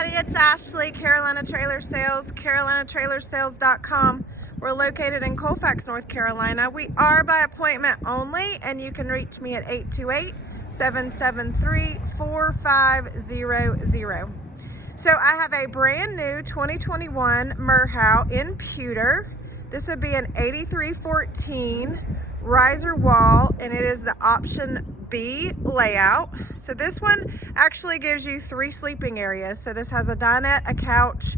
everybody, it's Ashley, Carolina Trailer Sales, carolinatrailersales.com. We're located in Colfax, North Carolina. We are by appointment only, and you can reach me at 828-773-4500. So I have a brand new 2021 Merhow in pewter. This would be an 8314 riser wall, and it is the option B layout. So this one actually gives you 3 sleeping areas. So this has a dinette, a couch,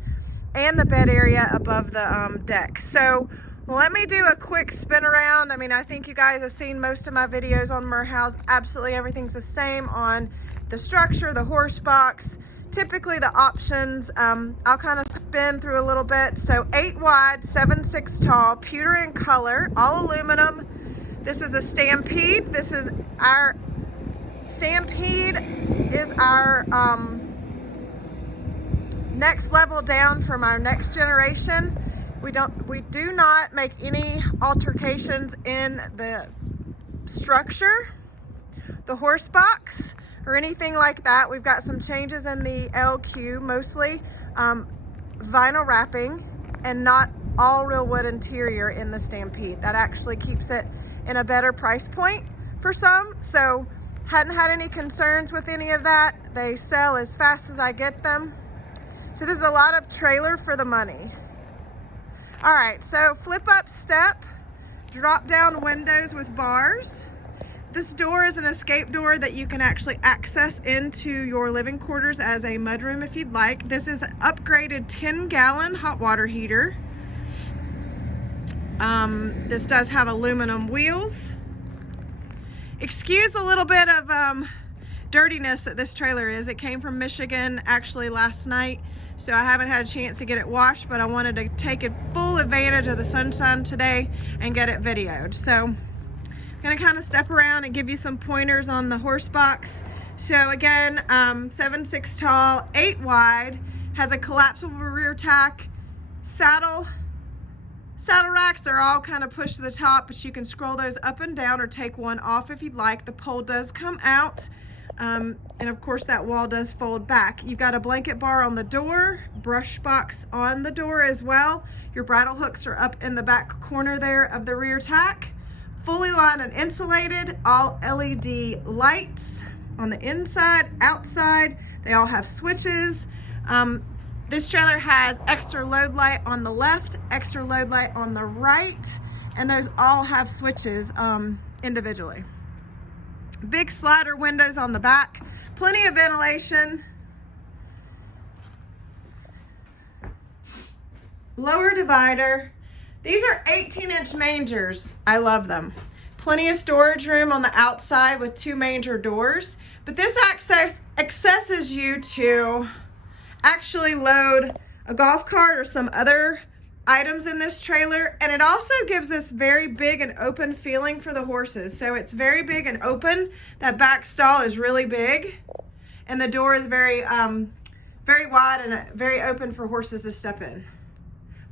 and the bed area above the deck. So let me do a quick spin around. I mean, I think you guys have seen most of my videos on Merhows. Absolutely everything's the same on the structure, the horse box, typically the options. I'll kind of spin through a little bit. So 8 wide, 7'6" tall, pewter in color, all aluminum. This is a Stampede. This is our Stampede is our next level down from our next generation. We do not make any altercations in the structure, the horse box, or anything like that. We've got some changes in the LQ, mostly vinyl wrapping, and not all real wood interior in the Stampede. That actually keeps it in a better price point for some. So hadn't had any concerns with any of that. They sell as fast as I get them. So this is a lot of trailer for the money. All right, so flip up step, drop down windows with bars. This door is an escape door that you can actually access into your living quarters as a mudroom if you'd like. This is an upgraded 10-gallon hot water heater. This does have aluminum wheels. Excuse a little bit of dirtiness that this trailer is. It came from Michigan actually last night, so I haven't had a chance to get it washed, but I wanted to take full advantage of the sunshine today and get it videoed. So I'm gonna kind of step around and give you some pointers on the horse box. So again, 7'6" tall, 8 wide, has a collapsible rear tack, saddle racks. They're all kind of pushed to the top, but you can scroll those up and down or take one off if you'd like. The pole does come out, and of course that wall does fold back. You've got a blanket bar on the door, brush box on the door as well. Your bridle hooks are up in the back corner there of the rear tack. Fully lined and insulated, all LED lights on the inside, outside. They all have switches. This trailer has extra load light on the left, extra load light on the right, and those all have switches individually. Big slider windows on the back, plenty of ventilation. Lower divider. These are 18-inch mangers. I love them. Plenty of storage room on the outside with 2 manger doors, but this accesses you to actually load a golf cart or some other items in this trailer, and it also gives this very big and open feeling for the horses. So it's very big and open. That back stall is really big, and the door is very very wide and very open for horses to step in.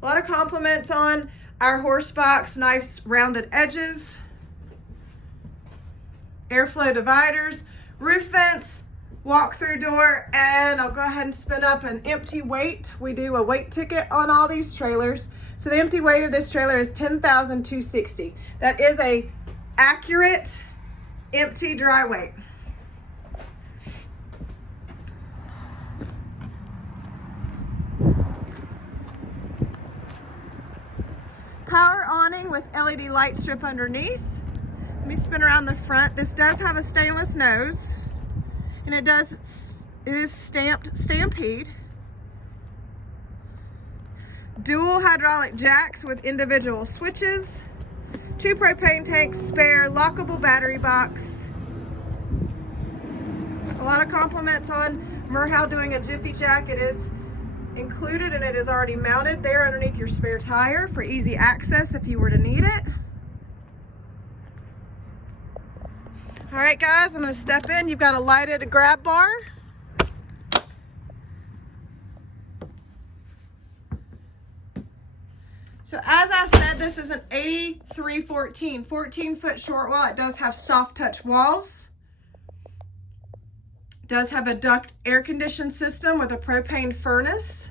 A lot of compliments on our horse box. Nice rounded edges, airflow dividers, roof vents, walk-through door, and I'll go ahead and spin up an empty weight. We do a weight ticket on all these trailers. So the empty weight of this trailer is 10,260. That is a accurate empty dry weight. Power awning with LED light strip underneath. Let me spin around the front. This does have a stainless nose, and it is stamped Stampede. Dual hydraulic jacks with individual switches. 2 propane tanks, spare, lockable battery box. A lot of compliments on Merhow doing a Jiffy jack. It is included, and it is already mounted there underneath your spare tire for easy access if you were to need it. All right, guys, I'm gonna step in. You've got a lighted grab bar. So as I said, this is an 8314, 14-foot short wall. It does have soft touch walls. Does have a duct air conditioned system with a propane furnace.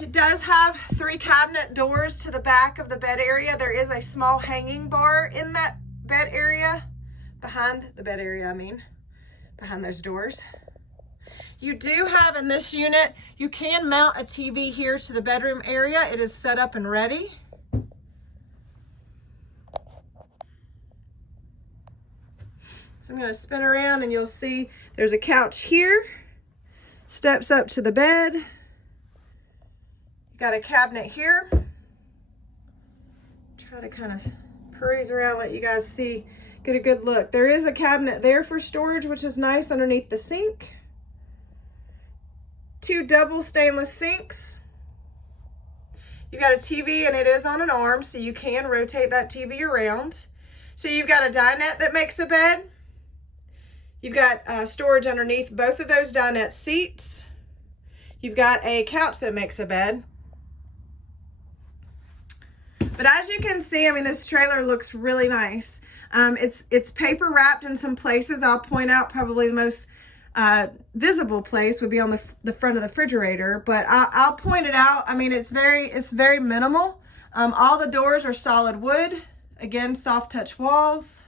It does have 3 cabinet doors to the back of the bed area. There is a small hanging bar in that bed area, behind the bed area, I mean, behind those doors. You do have in this unit, you can mount a TV here to the bedroom area. It is set up and ready. So I'm going to spin around and you'll see there's a couch here, steps up to the bed. Got a cabinet here. Try to kind of peruse around, let you guys see, get a good look. There is a cabinet there for storage, which is nice underneath the sink. 2 double stainless sinks. You got a TV and it is on an arm, so you can rotate that TV around. So you've got a dinette that makes a bed. You've got storage underneath both of those dinette seats. You've got a couch that makes a bed. But as you can see, I mean, this trailer looks really nice. It's paper wrapped in some places. I'll point out probably the most visible place would be on the front of the refrigerator, but I'll point it out. I mean, it's very minimal. All the doors are solid wood. Again, soft touch walls.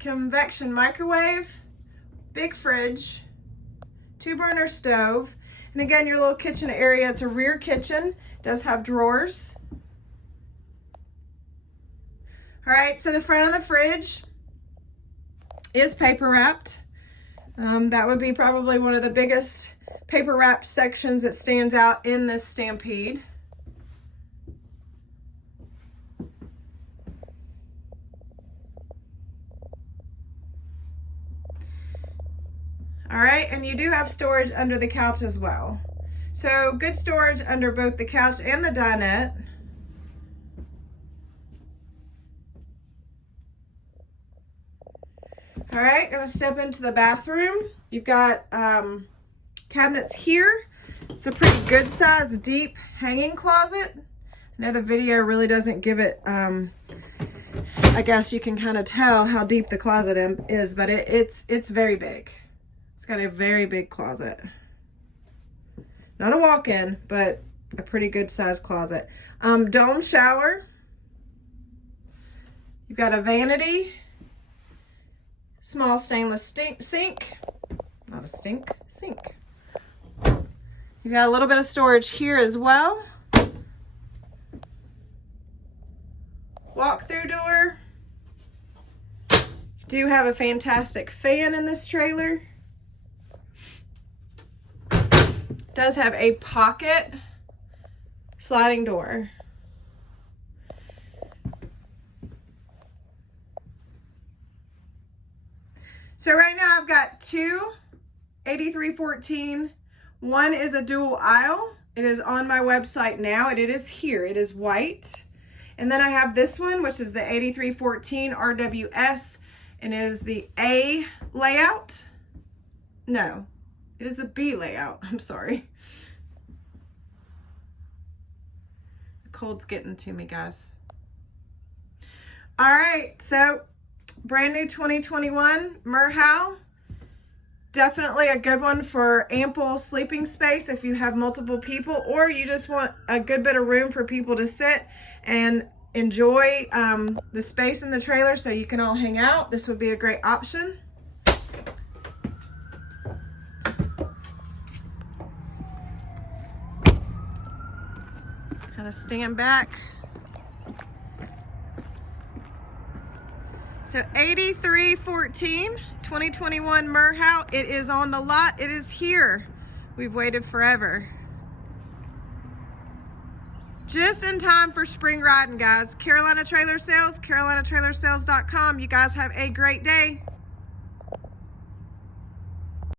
Convection microwave, big fridge, 2-burner stove, and again, your little kitchen area. It's a rear kitchen, does have drawers. All right, so the front of the fridge is paper wrapped. That would be probably one of the biggest paper wrapped sections that stands out in this Stampede. All right, and you do have storage under the couch as well. So good storage under both the couch and the dinette. All right, gonna step into the bathroom. You've got cabinets here. It's a pretty good size, deep hanging closet. I know the video really doesn't give it, I guess you can kind of tell how deep the closet is, but it's very big. It's got a very big closet. Not a walk-in, but a pretty good sized closet. Dome shower. You've got a vanity. Small stainless sink. Not a stink, sink. You've got a little bit of storage here as well. Walk-through door. You do have a fantastic fan in this trailer. Does have a pocket sliding door. So right now I've got 2 8314. One is a dual aisle. It is on my website now, and it is here. It is white. And then I have this one, which is the 8314 RWS, and it is the A layout. No. It is the B layout. I'm sorry. The cold's getting to me, guys. All right, so brand new 2021 Merhow. Definitely a good one for ample sleeping space if you have multiple people, or you just want a good bit of room for people to sit and enjoy the space in the trailer so you can all hang out. This would be a great option. Kind of stand back. So 8314 2021 Merhow. It is on the lot. It is here. We've waited forever. Just in time for spring riding, guys. Carolina Trailer Sales, carolinatrailersales.com. You guys have a great day.